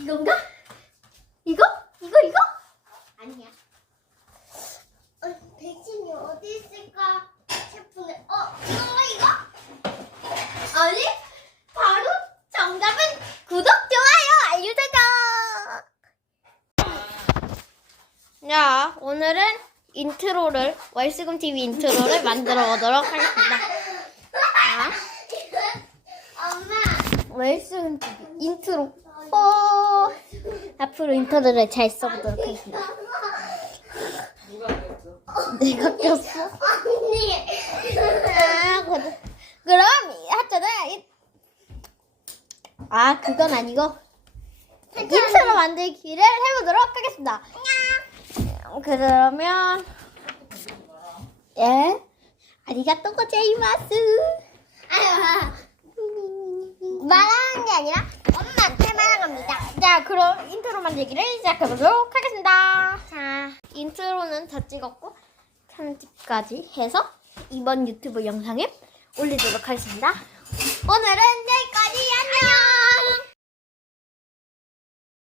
이건가? 이거? 이거 이거? 아니야. 어, 백신이 어디 있을까? 셰프는 어 이건가 이거? 아니 바로 정답은 구독 좋아요 알려줘요. 자 오늘은 인트로를 월수금 TV 인트로를 만들어 보도록 하겠습니다. 엄마 월수금 TV 인트로. 어, 앞으로 인트로를 잘 써보도록 하겠습니다. 내가 꼈어. 언니. 아, 그- 그럼 하여튼 이- 아 그건 아니고 인트로 만들기를 해보도록 하겠습니다. 그러면 예 아리가또 고자이마스. 말하는 게 아니라 엄마한테 말한 겁니다. 자 그럼 인트로 만들기를 시작해보도록 하겠습니다. 자 인트로는 다 찍었고 편집까지 해서 이번 유튜브 영상에 올리도록 하겠습니다. 오늘은